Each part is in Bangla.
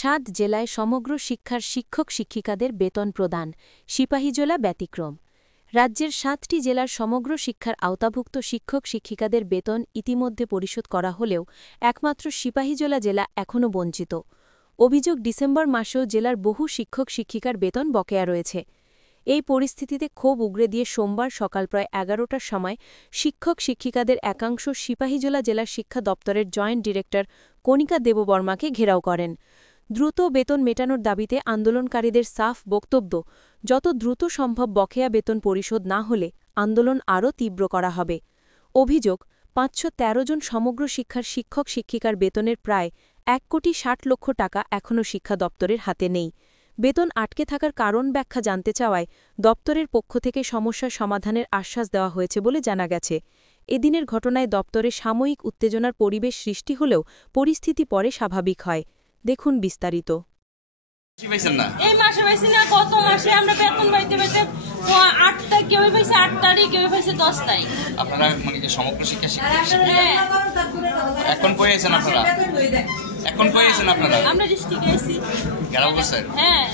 7 জেলায় সমগ্র শিক্ষার শিক্ষক-শিক্ষিকাদের বেতন প্রদান, সিপাহীজলা ব্যতিক্রম। রাজ্যের 7টি জেলার সমগ্র শিক্ষার আওতাভুক্ত শিক্ষক-শিক্ষিকাদের বেতন ইতিমধ্যে পরিশোধ করা হলেও একমাত্র সিপাহীজলা জেলা এখনও বঞ্চিত। অভিযোগ, ডিসেম্বর মাসেও জেলার বহু শিক্ষক-শিক্ষিকার বেতন বকেয়া রয়েছে। এই পরিস্থিতিতে ক্ষোভ উগরে দিয়ে সোমবার সকাল প্রায় 11টার সময় শিক্ষক-শিক্ষিকাদের একাংশ সিপাহীজলা জেলার শিক্ষা দপ্তরের জয়েন্ট ডিরেক্টর কণিকা দেববর্মাকে ঘেরাও করেন। দ্রুত বেতন মেটানোর দাবিতে আন্দোলনকারীদের সাফ বক্তব্য, যত দ্রুত সম্ভব বকেয়া বেতন পরিশোধ না হলে আন্দোলন আরও তীব্র করা হবে। অভিযোগ, 513 জন সমগ্র শিক্ষার শিক্ষক-শিক্ষিকার বেতনের প্রায় 1,60,00,000 টাকা এখনও শিক্ষা দপ্তরের হাতে নেই। বেতন আটকে থাকার কারণ ব্যাখ্যা জানতে চাওয়ায় দপ্তরের পক্ষ থেকে সমস্যার সমাধানের আশ্বাস দেওয়া হয়েছে বলে জানা গেছে। এদিনের ঘটনায় দপ্তরে সাময়িক উত্তেজনার পরিবেশ সৃষ্টি হলেও পরিস্থিতি পরে স্বাভাবিক হয়। দেখুন বিস্তারিত। এই মাসে পাইছি না, কত মাসে আমরা বেতন পাইতে 8 তারিখ, কেউ পাইছে 8 তারিখ, কেউ পাইছে 10 তারিখ। আপনারা মানে সমগ্র শিক্ষা এখন পেয়েছেন আপনারা? এখন পেয়েছেন আপনারা? আমরা ডিস্ট্রিক্টে আইছি। গেরাও বছর? হ্যাঁ।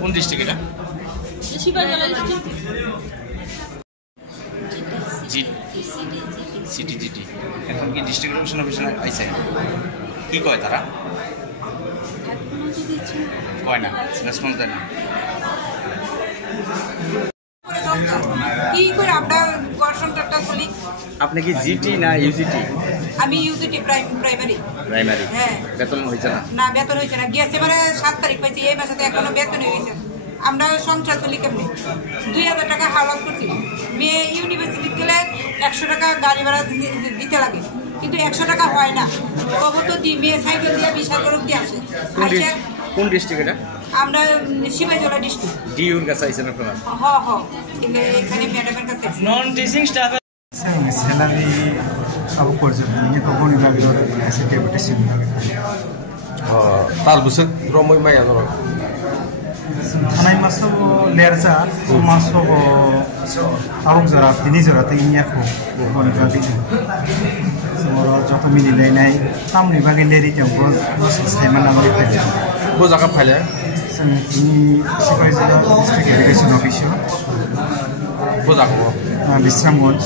কোন ডিস্ট্রিক্ট এটা? সিপাহীজলা ডিস্ট্রিক্ট। সিটি। এখন কি ডিস্ট্রিক্ট কমিশন অফিসে আইছে? কি কয় তারা? কয় না, রেসপন্স দেয় না। কি করে আমরা গঠনটা বলি? আপনি কি জিটি না ইউজিটি? আমি ইউজিটি প্রাইমারি। হ্যাঁ। বেতন হয়েছে না? না, বেতন হয়েছে না। গিয়েছে মানে 7 তারিখ পাইছি, এই মাসে এখনো বেতন হয়েছে। আমরা সংসার চলি কেমনি? 2000 টাকা হাওলাত করছি। মেয়ে ইউনিভার্সিটি গেলে 100 টাকা গাড়ি ভাড়া দিতে লাগে, কিন্তু 100 টাকা হয় না। কবে তো মেয়ে সাইকেল দিয়ে বিশাল করে দিয়ে আসে। কোন ডিস্ট্রিক্ট এটা? আমরা সিপাহীজলা ডিস্ট্রিক্ট। ডিউর কাছে আইছেন আপনারা? এখানে ম্যাডামের কাছে। নন টিচিং স্টাফ স্যালারি अब पर्जतनि कबोनि बागै एसे डेपुटेसन तालबुसो रमै माया न थानाय मासो लेरजा मासो आउक जरा तिनि जरा तिनियाखौ बनिका दिनु समर जत मिलिलायनाय तामनि बागै लेरि तेवबो सायमान नामै फायले बो जागा फायले जों तिनि सिपाहीजला डिस्ट्रिक्ट इरिगेशन अफिसाव बो जागा बिस्रामगंज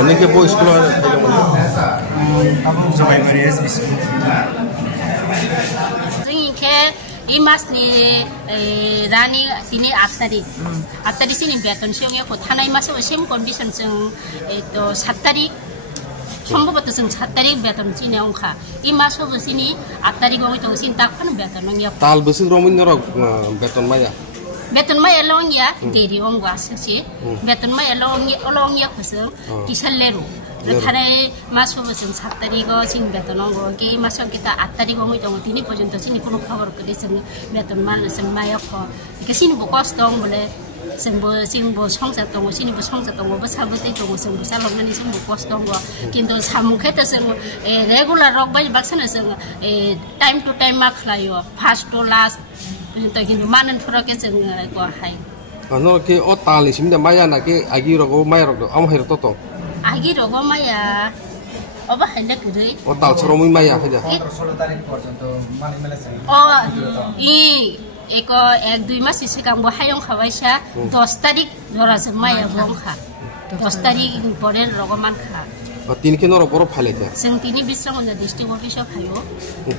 अनेके बो स्कुल फायले मोन अब जबाइबारि एसबी स्कुल जोंनिखे इ मासनि रानि दिनै 8 तारिखसिनि बेतन सिगाङाव थानाय मासाव सेम कन्डिसन जों 7 तारिख সম্ভবত जों 7 तारिख बेतन चिने अंखा इ मासाव सिनि 8 तारिखआव तो सिन ताखन बेतन नंगिया ताल बसिन रमिन र बेतन माया लंगिया देरि अंगवा ससे बेतन माया लंगिया खसो किसलेरु थानाय मासाव जों 7 तारिखआव सिन बेतन अंगो के मासाव किता 8 तारिखआव दङ दिनै पर्यन्त सिनि कोनो खबर गले जों बेतन जों माया ख के सिनि बकस दं बोले जोंबो संसार दङ, सिनिबो संसार दङ, साबोदै दङ, जोंबो सालनानै जोंबो कस्त दङ। खिन्थु सामुखेथ जों रेगुलार रक बाय बाक्सानो जों टाइम टु टाइम मा खालायो फार्स्ट टु लास्ट खिन्थु माननफोरके जों गहाय अनो के ओ तालनि सिमदा माया ना के आगि रगो माया रगो आम हेर ततो आगि रगो माया अबा हैले गरै ओ ताल सरमै माया हैदा 16 तारिख पर्यन्त माने मेला ओ इ एक 1-2 मास सिगां बहायं खाबायसा 10 तारिख जराजों माया बंखा 10 तारिख परे रगमान खा तीन के नर बर फालेते जों तिनि बिस्रामगंज डिस्ट्रिक्ट अफिसाव फायो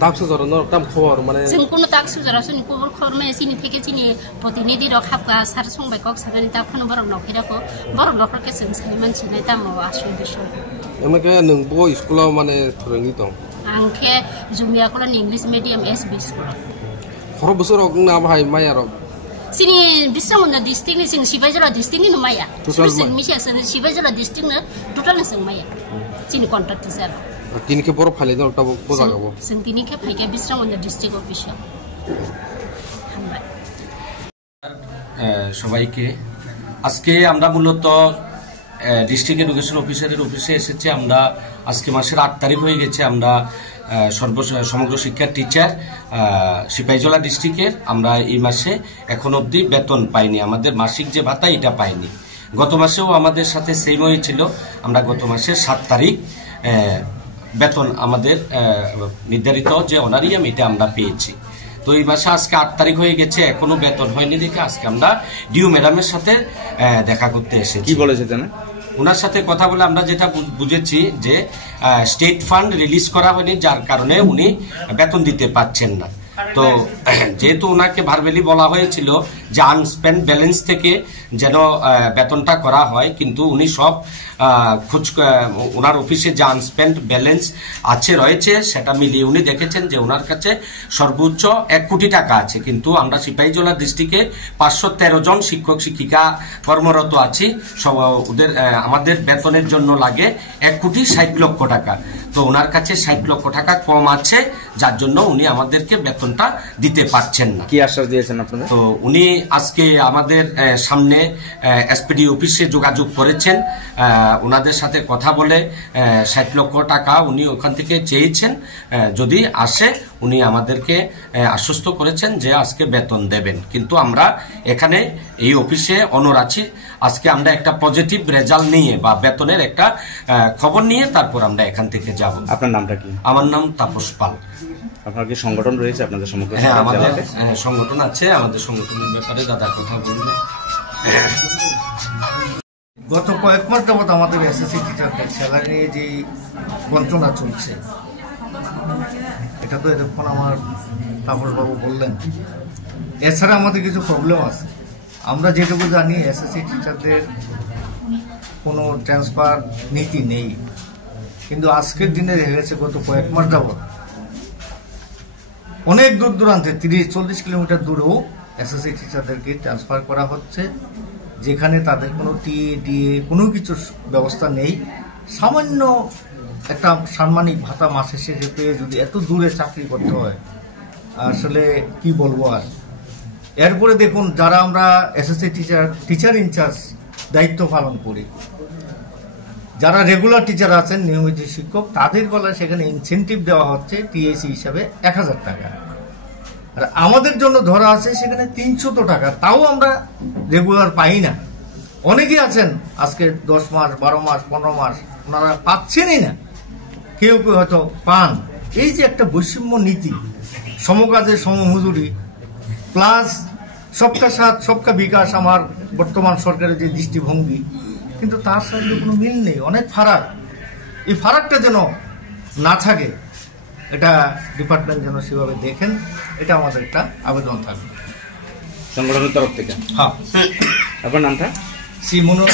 ताक्सु जरा नर काम खबर माने जों कोनो ताक्सु जरा सुनि खबर खरमे सिनि थेके सिनि प्रतिनिधि र खापका सार संबाय कक सारनि ताफन बरक नखिराको बरक नखरके जों साइ मानसिनि तामाव आसु बिसय एमके नों बो स्कुलाव माने फोरोंनि दं आंखे जुमियाखौला इंग्लिश मीडियम एसबी स्कुल खर बोसोर ना बाहाय माया र सिनि बिस्रामगंज डिस्ट्रिक्टनि जों सिपाहीजला डिस्ट्रिक्टनि माया जों मिसिया सिपाहीजला डिस्ट्रिक्टनो टोटल जों माया सिनि कन्ट्राक्ट टिचार तीन के बर फाले न तब बोजागाबो जों तिनि के फाइके बिस्रामगंज डिस्ट्रिक्ट अफिसाव সবাইকে আজকে আমরা মূলত ডিস্ট্রিক্ট এডুকেশন অফিসারের অফিসে এসেছি। আমরা আজকে মাসের 8 তারিখ হয়ে গেছে। আমরা সমগ্র শিক্ষার টিচার সিপাহীজলা ডিস্ট্রিক্টের আমরা এই মাসে এখন অবধি বেতন পাইনি। আমাদের মাসিক যে ভাতা এটা পাইনি। গত মাসেও আমাদের সাথে সেম হয়েছিল। আমরা গত মাসের 7 তারিখ বেতন আমাদের নির্ধারিত যে অনারিয়াম এটা আমরা পেয়েছি। তো এই মাসে আজকে 8 তারিখ হয়ে গেছে, এখনো বেতন হয়নি দেখে আজকে আমরা ডিউ ম্যাডামের সাথে দেখা করতে এসেছি। কি বলেছে জানেন? ওনার সাথে কথা বলে আমরা যেটা বুঝেছি যে স্টেট ফান্ড রিলিজ করা হয়নি, যার কারণে উনি বেতন দিতে পারছেন না। তো যেহেতু ওনাকে ভার্বেলি বলা হয়েছিল যে আনস্পেন্ড ব্যালেন্স থেকে যেন বেতনটা করা হয়, কিন্তু উনি সব ওনার অফিসে যে আনস্পেন্ড ব্যালেন্স রয়েছে সেটা মিলিয়ে উনি দেখেছেন যে ওনার কাছে সর্বোচ্চ 1 কোটি টাকা আছে, কিন্তু আমরা সিপাহীজলা ডিস্ট্রিক্টে 513 জন শিক্ষক শিক্ষিকা কর্মরত আছি। ওদের আমাদের বেতনের জন্য লাগে 1 কোটি 60 লক্ষ টাকা। তো ওনার কাছে 60 লক্ষ টাকা কম আছে, যার জন্য উনি আমাদেরকে বেতনটা দিতে পারছেন না। কি আশ্বাস দিয়েছেন আপনাদের? তো উনি আজকে আমাদের সামনে এসপিডি অফিসে যোগাযোগ করেছেন, ওনাদের সাথে কথা বলে 60 লক্ষ টাকা উনি ওখান থেকে চেয়েছেন, যদি আসে উনি আমাদেরকে আশ্বস্ত করেছেন যে আজকে বেতন দেবেন। কিন্তু আমরা এখানে এই অফিসে অনর আছি, আজকে আমরা একটা পজিটিভ রেজাল্ট নিয়ে বা বেতনের একটা খবর নিয়ে তারপর আমরা এখান থেকে যাব। আপনার নামটা কি? আমার নাম তাপস পাল। আপনার কি সংগঠন রয়েছে আপনাদের সমগ্র? হ্যাঁ, আমাদের সংগঠন আছে। আমাদের সংগঠনের ব্যাপারে দাদা কথা বলবে। গত কয়েক মাস যাবৎ আমাদের এসএসসি টিচারদের স্যালারি নিয়ে যে বঞ্চনা চলছে, এটা তো এতক্ষণ আমার তাপসবাবু বললেন। এছাড়া আমাদের কিছু প্রবলেম আছে। আমরা যেটুকু জানি এসএসসি টিচারদের কোনো ট্রান্সফার নীতি নেই, কিন্তু আজকের দিনে দেখা গেছে গত কয়েক মাস যাবৎ অনেক দূর দূরান্তে 30-40 কিলোমিটার দূরেও এসএসসি টিচারদেরকে ট্রান্সফার করা হচ্ছে, যেখানে তাদের কোনো টিএ ডিএ কোনো কিছুর ব্যবস্থা নেই। সামান্য একটা সাম্মানিক ভাতা মাসে শেষে পেয়ে যদি এত দূরে চাকরি করতে হয়, আসলে কি বলবো আর। এরপরে দেখুন, যারা আমরা এসএসসি টিচার ইনচার্জ দায়িত্ব পালন করি, যারা রেগুলার টিচার আছেন, নিয়মিত শিক্ষক, তাদের গলায় সেখানে ইনসেন্টিভ দেওয়া হচ্ছে টিএসি হিসাবে 1000 টাকা। আর আমাদের জন্য ধরা আছে সেখানে 300 টাকা, তাও আমরা রেগুলার পাই না। অনেকেই আছেন আজকে 10 মাস 12 মাস 15 মাস ওনারা পাচ্ছেনই না, কেউ কেউ হয়তো পান। এই যে একটা বৈষম্য নীতি, সমকাজে সমমজুরি প্লাস সবকা সাথ সবকা বিকাশ আমার বর্তমান সরকারের যে দৃষ্টিভঙ্গি, কিন্তু তার সাথে কোনো মিল নেই, অনেক ফারাক। এই ফারাকটা যেন না থাকে, এটা ডিপার্টমেন্ট যেন সেভাবে দেখেন, এটা আমাদের একটা আবেদন থাকবে সংগঠনের তরফ থেকে। হ্যাঁ, আপনার নামটা? শ্রী মনোজ।